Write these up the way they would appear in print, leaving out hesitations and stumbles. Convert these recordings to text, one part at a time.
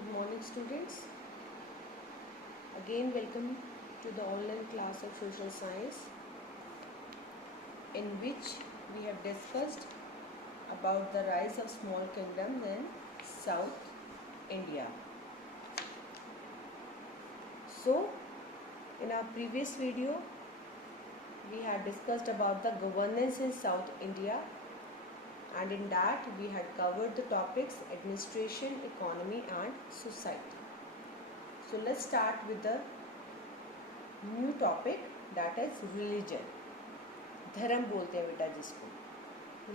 Good morning, students. Again, welcome to the online class of social science, in which we have discussed about the rise of small kingdoms in South India. So, in our previous video, we had discussed about the governance in South India, and in that we had covered the topics administration, economy and society. So let's start with the new topic, that is religion. धर्म बोलते हैं बेटा जिसको.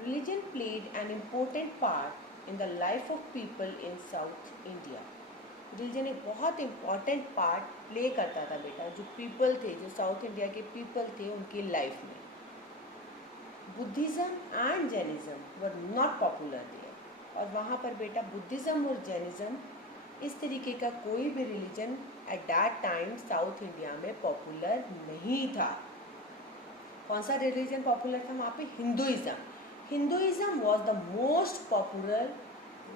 Religion played an important part in the life of people in South India. Religion एक बहुत important part play करता था बेटा, जो people थे, जो South India के people थे, उनकी life में. Buddhism and Jainism were not popular there. और वहाँ पर बेटा बुद्धिज़्म और जैनिज़्म इस तरीके का कोई भी religion eight that time south India में पॉपुलर नहीं था. कौन सा रिलीजन पॉपुलर था वहाँ पे? Hinduism. Hinduism was the most popular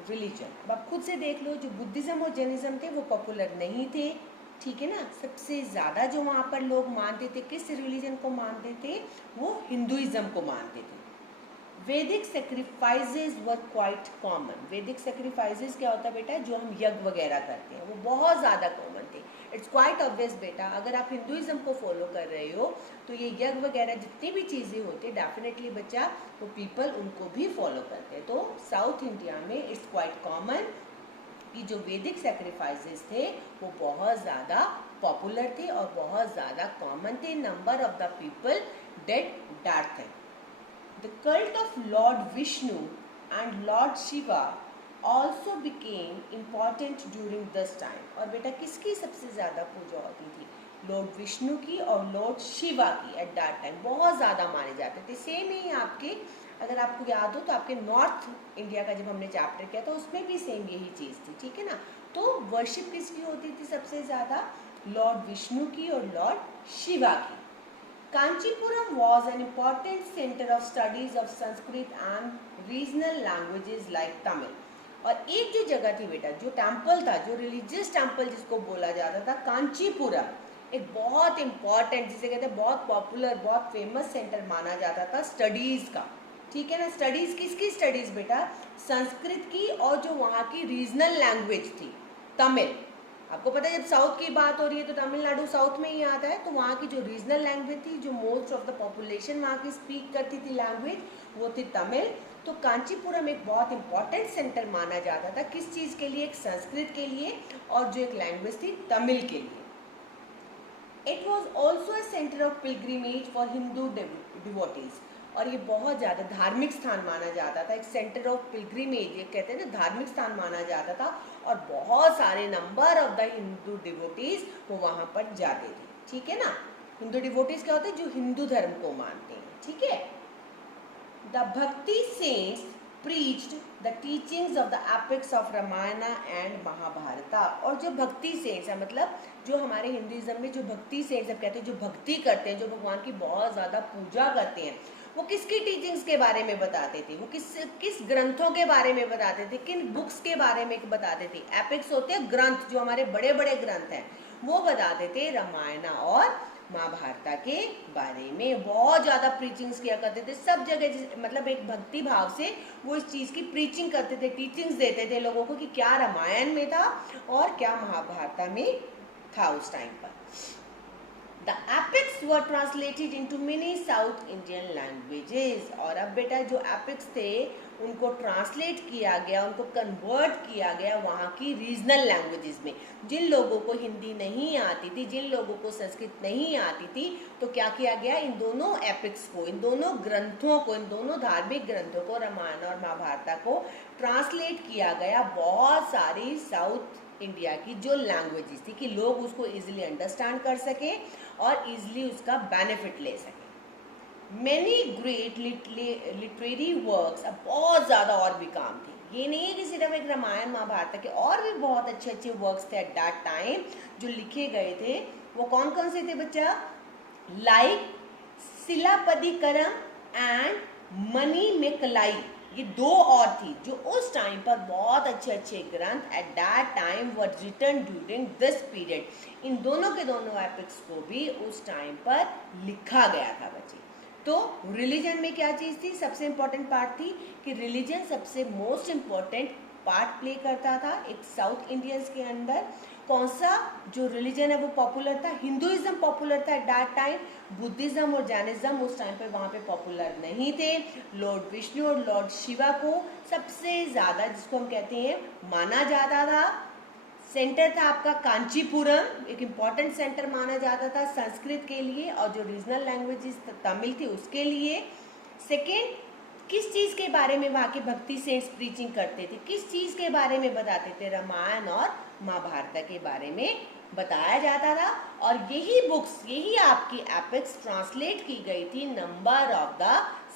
religion. अब आप खुद से देख लो, जो बुद्धिज़्म और जैनिज़्म थे वो पॉपुलर नहीं थे, ठीक है ना. सबसे ज़्यादा जो वहाँ पर लोग मानते थे, किस रिलीजन को मानते थे? वो हिंदुइज्म को मानते थे. वैदिक सेक्रीफाइसेस वर क्वाइट कॉमन. वैदिक सेक्रीफाइसेस क्या होता है बेटा? जो हम यज्ञ वगैरह करते हैं, वो बहुत ज़्यादा कॉमन थे. इट्स क्वाइट ऑब्वियस बेटा, अगर आप हिंदुइज्म को फॉलो कर रहे हो तो ये यज्ञ वगैरह जितनी भी चीज़ें होती है, डेफिनेटली बच्चा वो पीपल उनको भी फॉलो करते हैं. तो साउथ इंडिया में इट्स क्वाइट कॉमन कि जो वैदिक सेक्रीफाइसेस थे वो बहुत ज़्यादा पॉपुलर थे और बहुत ज़्यादा कॉमन थे. Number of the people dead that thing. The cult of Lord Vishnu and Lord Shiva also became important during this time. और बेटा किसकी सबसे ज़्यादा पूजा होती थी? लॉर्ड विष्णु की और लॉर्ड शिवा की. एट दैट टाइम बहुत ज़्यादा माने जाते थे. सेम ही आपके, अगर आपको याद हो तो आपके नॉर्थ इंडिया का जब हमने चैप्टर किया तो उसमें भी सेम यही चीज़ थी, ठीक है ना. तो वर्शिप किसकी होती थी सबसे ज़्यादा? लॉर्ड विष्णु की और लॉर्ड शिवा की. Kanchipuram was an important center of studies of Sanskrit and regional languages like Tamil. और एक जो जगह थी बेटा, जो टेम्पल था, जो रिलीजियस टेम्पल जिसको बोला जाता था, कांचीपुरम, एक बहुत इम्पॉर्टेंट, जिसे कहते हैं बहुत पॉपुलर, बहुत फेमस सेंटर माना जाता था स्टडीज़ का, ठीक है ना. स्टडीज़ किसकी स्टडीज़ बेटा? संस्कृत की, और जो वहाँ की रीजनल लैंग्वेज थी तमिल. आपको पता है जब साउथ की बात हो रही है तो तमिलनाडु साउथ में ही आता है. तो वहाँ की जो रीजनल लैंग्वेज थी, जो मोस्ट ऑफ द पॉपुलेशन वहाँ की स्पीक करती थी लैंग्वेज, वो थी तमिल. तो कांचीपुरम एक बहुत इंपॉर्टेंट सेंटर माना जाता था. किस चीज़ के लिए? एक संस्कृत के लिए, और जो एक लैंग्वेज थी तमिल के लिए. It was also a centre of pilgrimage for Hindu devotees. और ये बहुत ज़्यादा धार्मिक स्थान माना जाता था. एक सेंटर ऑफ पिलग्रिमेज, ये कहते हैं ना, धार्मिक स्थान माना जाता था. और बहुत सारे number of the Hindu devotees वो वहाँ पर जाते थे, ठीक है ना. हिंदू डिवोटीज क्या होते हैं? जो हिंदू धर्म को मानते हैं, ठीक है. The bhakti saints preached the teachings of the epics of Ramayana and Mahabharata. और जो भक्ति सेंट्स है, मतलब जो हमारे हिंदुइज्म में जो भक्ति सेंट्स अब कहते हैं, जो भक्ति करते हैं, जो भगवान की बहुत ज़्यादा पूजा करते हैं, वो किसकी टीचिंग्स के बारे में बताते थे? वो किस ग्रंथों के बारे में बताते थे? किन बुक्स के बारे में बताते थे? एपिक्स होते हैं ग्रंथ, जो हमारे बड़े बड़े ग्रंथ हैं, वो बताते थे रामायण और महाभारता के बारे में. बहुत ज़्यादा प्रीचिंग्स किया करते थे सब जगह, मतलब एक भक्ति भाव से वो इस चीज़ की प्रीचिंग करते थे, टीचिंग्स देते थे लोगों को कि क्या रामायण में था और क्या महाभारता में था उस टाइम पर. The epics were translated into many South Indian languages. और अब बेटा जो epics थे उनको ट्रांसलेट किया गया, उनको कन्वर्ट किया गया वहाँ की रीजनल लैंग्वेजेस में. जिन लोगों को हिंदी नहीं आती थी, जिन लोगों को संस्कृत नहीं आती थी, तो क्या किया गया? इन दोनों एपिक्स को, इन दोनों ग्रंथों को, इन दोनों धार्मिक ग्रंथों को, रामायण और महाभारता को ट्रांसलेट किया गया बहुत सारी साउथ इंडिया की जो लैंग्वेजेस थी, कि लोग उसको इजीली अंडरस्टैंड कर सके और इजीली उसका बेनिफिट ले सके. मैनी ग्रेट लिटरेरी वर्क्स, अब बहुत ज़्यादा और भी काम थे. ये नहीं है कि सिर्फ एक रामायण महाभारत के, और भी बहुत अच्छे अच्छे वर्क्स थे एट दैट टाइम जो लिखे गए थे. वो कौन कौन से थे बच्चा? Like Silappatikaram and Manimekalai. ये दो और थी जो उस टाइम पर बहुत अच्छे अच्छे ग्रंथ at that time were written during this period. इन दोनों के दोनों एपिक्स को भी उस टाइम पर लिखा गया था बच्चे। तो रिलीजन में क्या चीज़ थी, सबसे इम्पोर्टेंट पार्ट थी कि रिलीजन सबसे मोस्ट इम्पोर्टेंट पार्ट प्ले करता था एक साउथ इंडियंस के अंदर। कौन सा जो रिलीजन है वो पॉपुलर था, हिंदुइज्म पॉपुलर था एट दैट टाइम, बुद्धिज्म और जैनिज्म उस टाइम पे वहाँ पे पॉपुलर नहीं थे। लॉर्ड विष्णु और लॉर्ड शिवा को सबसे ज़्यादा, जिसको हम कहते हैं, माना जाता था। सेंटर था आपका कांचीपुरम, एक इम्पॉर्टेंट सेंटर माना जाता था संस्कृत के लिए और जो रीजनल लैंग्वेजेस तमिल थी उसके लिए। सेकेंड, किस चीज़ के बारे में वहाँ के भक्ति सेंट्स प्रीचिंग करते थे, किस चीज़ के बारे में बताते थे, रामायण और महाभारत के बारे में बताया जाता था। और यही बुक्स, यही आपकी एपिक्स ट्रांसलेट की गई थी number of the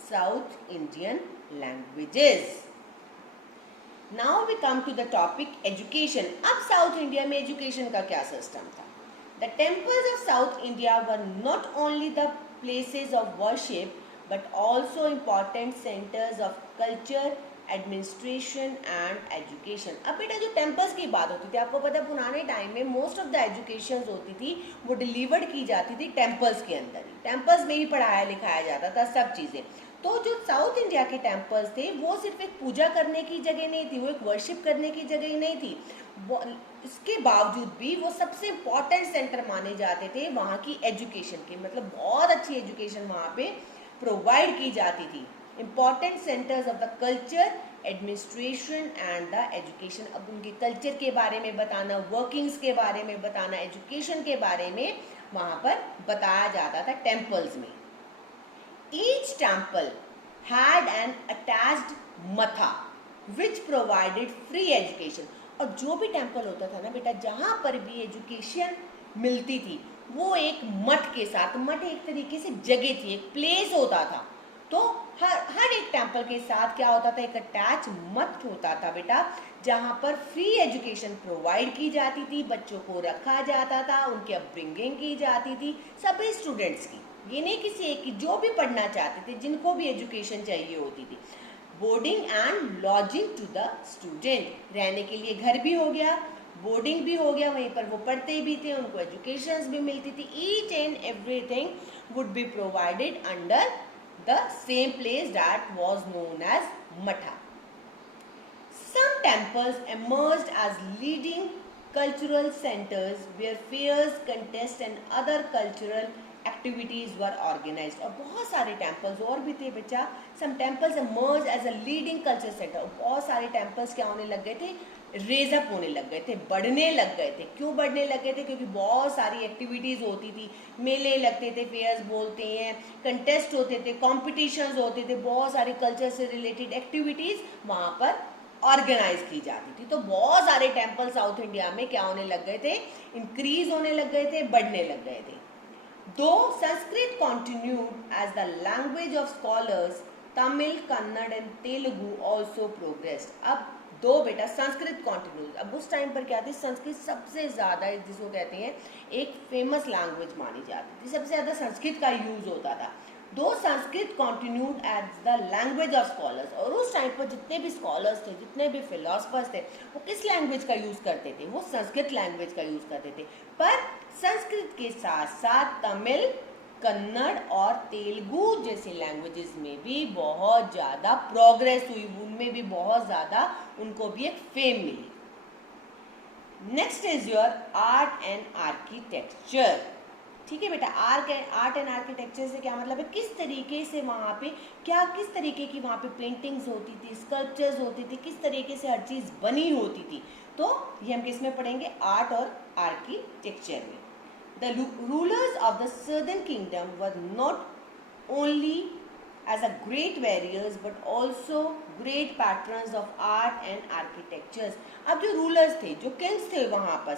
South Indian languages. Now we come to the topic education. अब साउथ इंडिया में एजुकेशन का क्या सिस्टम था। The temples of South India were not only the places of worship but also important centers of culture, administration and education। अब बेटा जो temples की बात होती थी, आपको पता है पुराने टाइम में मोस्ट ऑफ द एजुकेशन होती थी वो डिलीवर्ड की जाती थी टेम्पल्स के अंदर ही, टेम्पल्स में ही पढ़ाया लिखाया जाता था सब चीज़ें। तो जो साउथ इंडिया के टेम्पल्स थे वो सिर्फ एक पूजा करने की जगह नहीं थी, वो एक वर्शिप करने की जगह नहीं थी, इसके बावजूद भी वो सबसे इम्पॉर्टेंट सेंटर माने जाते थे वहाँ की एजुकेशन के, मतलब बहुत अच्छी एजुकेशन वहाँ पे प्रोवाइड की जाती थी। Important centres of the culture, administration and the education. अब उनके कल्चर के बारे में बताना, वर्किंग्स के बारे में बताना, एजुकेशन के बारे में वहाँ पर बताया जाता था टेम्पल्स में। Each temple had an attached मथा विच प्रोवाइडेड फ्री एजुकेशन। और जो भी टेम्पल होता था ना बेटा, जहाँ पर भी एजुकेशन मिलती थी वो एक मठ के साथ, मठ एक तरीके से जगह थी, एक प्लेस होता था। तो हर एक टेम्पल के साथ क्या होता था, एक अटैच मठ होता था बेटा, जहाँ पर फ्री एजुकेशन प्रोवाइड की जाती थी, बच्चों को रखा जाता था, उनकी अपब्रिंगिंग की जाती थी सभी स्टूडेंट्स की, ये नहीं किसी एक की, जो भी पढ़ना चाहते थे, जिनको भी एजुकेशन चाहिए होती थी। Boarding and lodging to the student, रहने के लिए घर भी हो गया, बोर्डिंग भी हो गया, वहीं पर वो पढ़ते भी थे, उनको एजुकेशंस भी मिलती थी। Each and everything would be provided under the same place that was known as matha. Some temples emerged as leading cultural centers where fairs, contests and other cultural activities were organised. और बहुत सारे temples और भी थे बच्चा, some temples emerged as a leading cultural center। बहुत सारे temples क्या होने लग गए थे, रेज अप होने लग गए थे, बढ़ने लग गए थे। क्यों बढ़ने लग गए थे, क्योंकि बहुत सारी एक्टिविटीज़ होती थी, मेले लगते थे, फेयर्स बोलते हैं, कंटेस्ट होते थे, कॉम्पिटिशन्स होते थे, बहुत सारे कल्चर से रिलेटेड एक्टिविटीज़ वहाँ पर ऑर्गेनाइज की जाती थी। तो बहुत सारे टेम्पल साउथ इंडिया में क्या होने लग गए थे, इंक्रीज होने लग गए थे, बढ़ने लग गए थे। दो Sanskrit continued as the language of scholars, Tamil, Kannada and Telugu also progressed। अब दो बेटा संस्कृत कॉन्टिन्यूज। अब उस टाइम पर क्या थी, संस्कृत सबसे ज़्यादा जिसको कहते हैं एक फेमस लैंग्वेज मानी जाती थी, सबसे ज़्यादा संस्कृत का यूज होता था। दो Sanskrit continued as the language of scholars. और उस टाइम पर जितने भी स्कॉलर्स थे, जितने भी फिलोसफर्स थे, वो किस लैंग्वेज का यूज़ करते थे, वो संस्कृत लैंग्वेज का यूज़ करते थे। पर संस्कृत के साथ साथ तमिल, कन्नड़ और तेलुगु जैसे लैंग्वेजेस में भी बहुत ज़्यादा प्रोग्रेस हुई, उनमें भी बहुत ज़्यादा उनको भी एक फेम मिली। Next is your art and architecture. ठीक है बेटा, आर्ट एंड आर्किटेक्चर से क्या मतलब है, किस तरीके से वहाँ पे क्या, किस तरीके की वहाँ पे पेंटिंग्स होती थी, स्कल्पचर्स होती थी, किस तरीके से हर चीज़ बनी होती थी। तो ये हम किस में पढ़ेंगे, आर्ट और आर्किटेक्चर में। The rulers of the southern kingdom were not only as a great warriors but also great patrons of art and architectures। अब जो रूलर्स थे, जो किंग्स थे वहाँ पर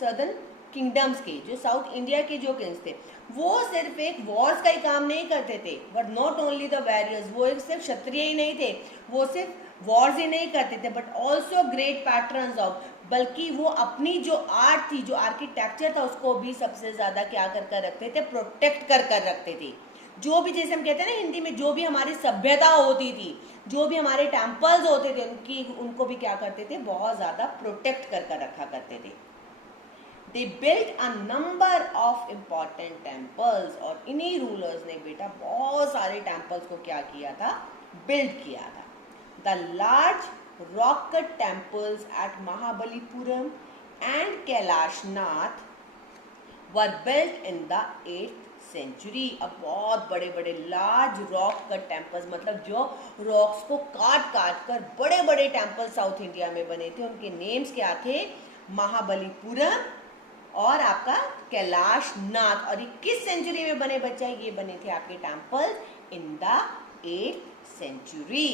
सदर्न किंगडम्स के, जो साउथ इंडिया के जो किंग्स थे, वो सिर्फ एक वॉर्स का ही काम नहीं करते थे, but not only the warriors, वो एक सिर्फ क्षत्रिय ही नहीं थे, वो सिर्फ वॉर्स ही नहीं करते थे, बट ऑल्सो ग्रेट पैट्रन्स ऑफ, बल्कि वो अपनी जो आर्ट थी, जो आर्किटेक्चर था, उसको भी सबसे ज़्यादा क्या कर कर रखते थे, प्रोटेक्ट कर कर रखते थे। जो भी, जैसे हम कहते हैं ना हिंदी में, जो भी हमारी सभ्यता होती थी, जो भी हमारे टेम्पल्स होते थे, उनको भी क्या करते थे, बहुत ज़्यादा प्रोटेक्ट कर रखा करते थे। They built a number of important temples, और इन्हीं रूलर्स ने बेटा बहुत सारे टेम्पल्स को क्या किया था, बिल्ड किया था। The large rock cut temples at Mahabalipuram and Kailashnath were built in the 8th century. अब बहुत बड़े बड़े लार्ज रॉक कट टेम्पल्स, मतलब जो रॉक्स को काट काट कर बड़े बड़े टेम्पल साउथ इंडिया में बने थे, उनके नेम्स क्या थे, महाबलीपुरम और आपका कैलाशनाथ। और ये किस सेंचुरी में बने बच्चा, ये बने थे आपके temple in the 8th century.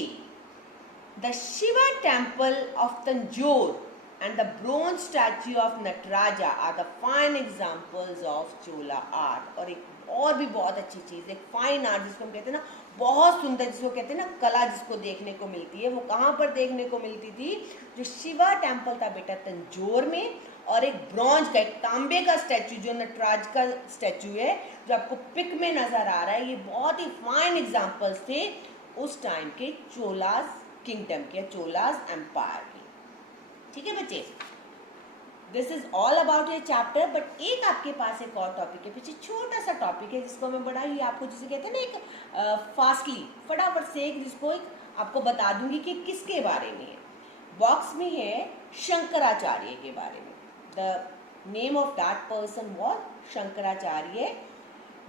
The Shiva temple of Tanjore and the bronze statue of Nataraja are the fine examples of Chola art। और एक और भी बहुत अच्छी चीज़, एक फाइन आर्ट जिसको हम कहते हैं ना, बहुत सुंदर, जिसको कहते हैं ना कला, जिसको देखने को मिलती है, वो कहाँ पर देखने को मिलती थी, जो शिवा टेम्पल था बेटा तंजौर में, और एक ब्रॉन्ज का, एक तांबे का स्टैचू, जो नटराज का स्टैचू है, जो आपको पिक में नजर आ रहा है, ये बहुत ही फाइन एग्जाम्पल्स थे उस टाइम के चोलास किंगडम के, चोलास एम्पायर के। ठीक है बच्चे, दिस इज ऑल अबाउट ये चैप्टर। बट एक आपके पास एक और टॉपिक है पीछे, छोटा सा टॉपिक है, जिसको मैं बड़ा ही आपको, जिसे कहते हैं ना, एक फास्टली फटाफट से एक जिसको एक आपको बता दूंगी कि किसके बारे में है। बॉक्स में है शंकराचार्य के बारे में। The name of that person was Shankaracharya.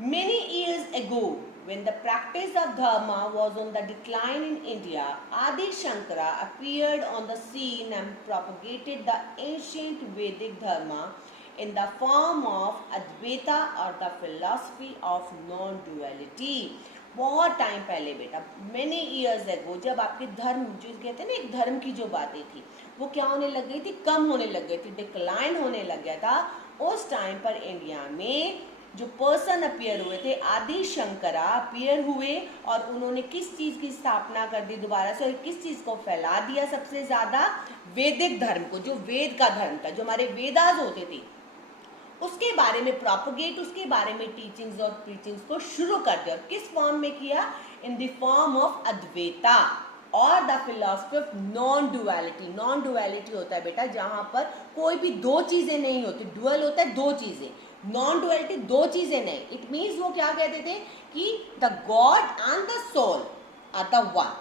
Many years ago, when the practice of dharma was on the decline in India, Adi Shankara appeared on the scene and propagated the ancient Vedic dharma in the form of Advaita or the philosophy of non-duality। बहुत time पहले बेटा, many years ago, जब आपके धर्म, जो कहते हैं ना, एक धर्म की जो बातें थी, वो क्या होने लग गई थी, कम होने लग गई थी, डिक्लाइन होने लग गया था। उस टाइम पर इंडिया में जो पर्सन अपीयर हुए थे, आदि शंकरा अपीयर हुए, और उन्होंने किस चीज़ की स्थापना कर दी दोबारा से, और किस चीज़ को फैला दिया सबसे ज़्यादा, वैदिक धर्म को, जो वेद का धर्म था, जो हमारे वेदास होते थे, उसके बारे में प्रोपगेट, उसके बारे में टीचिंग्स और प्रीचिंग्स को शुरू कर दिया। और किस फॉर्म में किया, in the form of Advaita और the philosophy of non duality. Non duality होता है बेटा जहाँ पर कोई भी दो चीज़ें नहीं होती, डुअल होता है दो चीज़ें, नॉन डुअलिटी दो चीजें नहीं। इट मीन्स वो क्या कहते थे कि the god and the soul are the one,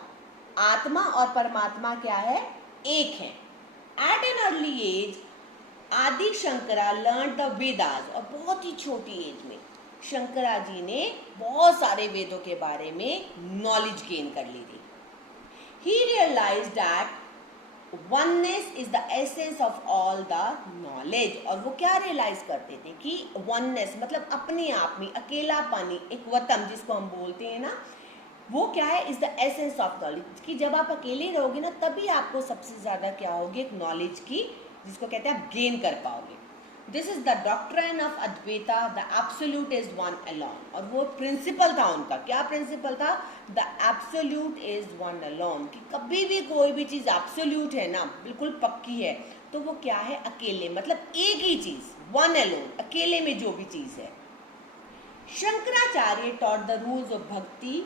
आत्मा और परमात्मा क्या है, एक है। एट एन अर्ली एज आदि शंकरा लर्न द वेदास, और बहुत ही छोटी एज में शंकरा जी ने बहुत सारे वेदों के बारे में नॉलेज गेन कर ली थी। He realize that oneness is the essence of all the knowledge. और वो क्या रियलाइज करते थे कि वननेस मतलब अपने आप में अकेलापन, एक वतम जिसको हम बोलते हैं ना, वो क्या है, is the essence of knowledge, कि जब आप अकेले रहोगे ना, तभी आपको सबसे ज़्यादा क्या होगी, एक नॉलेज की, जिसको कहते हैं आप गेन कर पाओगे। This is the doctrine of Advaita, the absolute is one alone. और वो प्रिंसिपल था उनका, क्या प्रिंसिपल था, the absolute is one alone, कि कभी भी कोई भी चीज़ एब्सोल्यूट है ना, बिल्कुल पक्की है, तो वो क्या है, अकेले, मतलब एक ही चीज़, वन अलोन, अकेले में जो भी चीज़ है। Shankaracharya taught the rules of bhakti,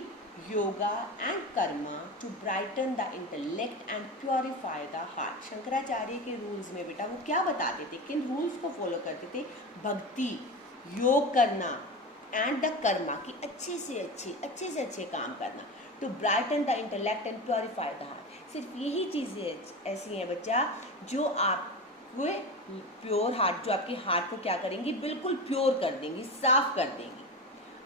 yoga and karma to brighten the intellect and purify the heart। Shankaracharya के रूल्स में बेटा वो क्या बताते थे, किन रूल्स को फॉलो करते थे, भक्ति, योग करना, एंड द कर्मा, की अच्छे से अच्छे काम करना, to brighten the intellect and purify the heart. सिर्फ यही चीज़ें ऐसी हैं बच्चा जो आपको प्योर हार्ट, जो आपकी हार्ट को क्या करेंगी, बिल्कुल प्योर कर देंगी, साफ कर देंगी।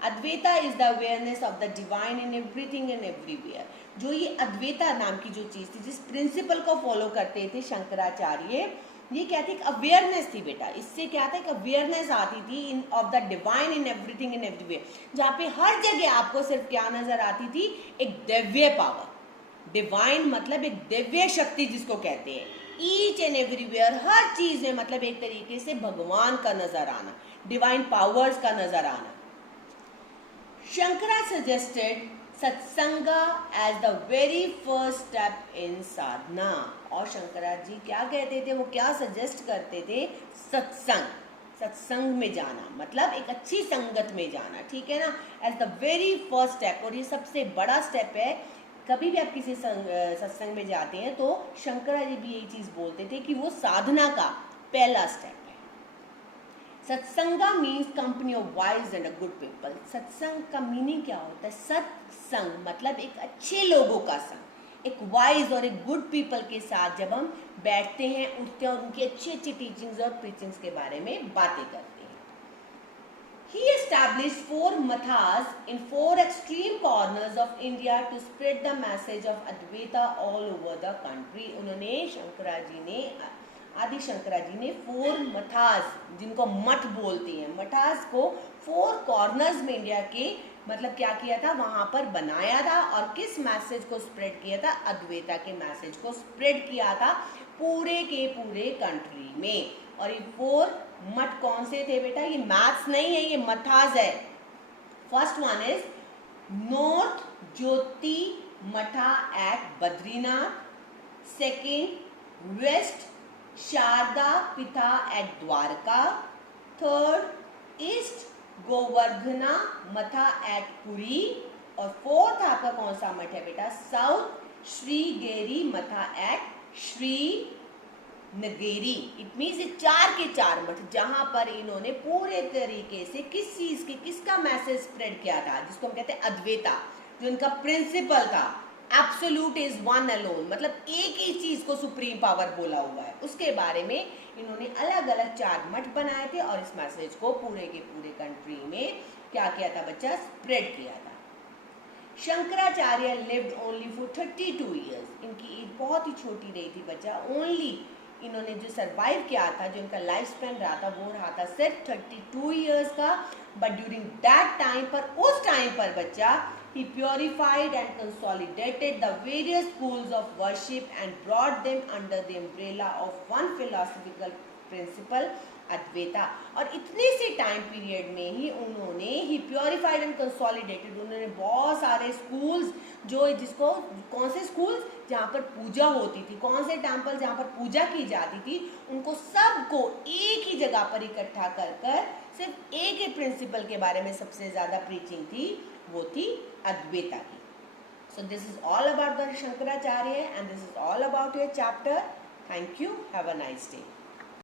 Advaita is the awareness of the divine in everything and everywhere. जो ये अद्वैता नाम की जो चीज़ थी, जिस प्रिंसिपल को फॉलो करते थे शंकराचार्य, ये क्या थी, अवेयरनेस थी बेटा। इससे क्या था, एक अवेयरनेस आती थी in of the divine in everything and everywhere, जहाँ पे हर जगह आपको सिर्फ क्या नजर आती थी, एक दिव्य पावर। डिवाइन मतलब एक दिव्य शक्ति जिसको कहते हैं, ईच एंड एवरीवेयर, हर चीज में, मतलब एक तरीके से भगवान का नजर आना, डिवाइन पावर्स का नजर आना। Shankara suggested satsanga as the very first step in sadhana. और शंकरा जी क्या कहते थे, वो क्या सजेस्ट करते थे, सत्संग। सत्संग में जाना मतलब एक अच्छी संगत में जाना, ठीक है ना, as the very first step. और ये सबसे बड़ा स्टेप है। कभी भी आप किसी सत्संग में जाते हैं तो शंकराचार्य भी यही चीज बोलते थे कि वो साधना का पहला स्टेप है। Satsanga means company of wise and a good people. Satsang का मीनिंग क्या होता है? सत्संग मतलब एक अच्छे लोगों का संग, एक वाइज और एक गुड पीपल के साथ जब हम बैठते हैं, उठते हैं और उनकी अच्छी अच्छी टीचिंग्स और प्रीचिंग्स के बारे में बातें करते हैं। He established 4 mathas in 4 extreme corners of India to spread the message of Advaita all over the country. उन्होंने आदि शंकराजी ने 4 मठास, जिनको मठ बोलते हैं, मठास को 4 कॉर्नर्स में इंडिया के मतलब क्या किया था, वहां पर बनाया था और किस मैसेज को स्प्रेड किया था? अद्वैता के मैसेज को स्प्रेड किया था पूरे के पूरे कंट्री में। और ये 4 मठ कौन से थे बेटा? ये मैथ्स नहीं है, ये मठास है। First one is north Jyoti Matha at Badrinath, second west Sharada Peetha at Dwarka, third east Govardhana Matha at Puri, और फोर्थ आपका कौन सा मठ है बेटा? साउथ श्रीगेरी मठा एट श्री नगेरी। इट मीन्स 4 के 4 मठ जहां पर इन्होंने पूरे तरीके से किस चीज की, किसका मैसेज स्प्रेड किया था, जिसको हम कहते हैं अद्वैता, जो इनका प्रिंसिपल था। एब्सोल्यूट इज वन अलोन, मतलब एक ही चीज को सुप्रीम पावर बोला हुआ है, उसके बारे में इन्होंने अलग अलग 4 मठ बनाए थे और इस मैसेज को पूरे के पूरे कंट्री में क्या किया था बच्चा? स्प्रेड किया था। Shankaracharya lived only for 32 years. इनकी एज बहुत ही छोटी रही थी बच्चा। ओनली इन्होंने जो सरवाइव किया था, जो इनका लाइफ स्पेन रहा था, वो रहा था सिर्फ 32 ईयर्स का। बट ड्यूरिंग दैट टाइम पर, उस टाइम पर बच्चा, he purified and consolidated the various schools of worship and brought them under the umbrella of one philosophical principle, Advaita. और इतने से टाइम पीरियड में ही उन्होंने ही प्योरिफाइड एंड कंसोलिडेटेड, उन्होंने बहुत सारे स्कूल्स, जो जिसको कौन से स्कूल्स? जहाँ पर पूजा होती थी, कौन से टेम्पल जहाँ पर पूजा की जाती थी, उनको सबको एक ही जगह पर इकट्ठा कर कर सिर्फ एक ही प्रिंसिपल के बारे में सबसे ज़्यादा प्रीचिंग थी, वो थी अद्वैता की। So this is all about the Shankaracharya and this is all about your chapter. Thank you, have a nice day.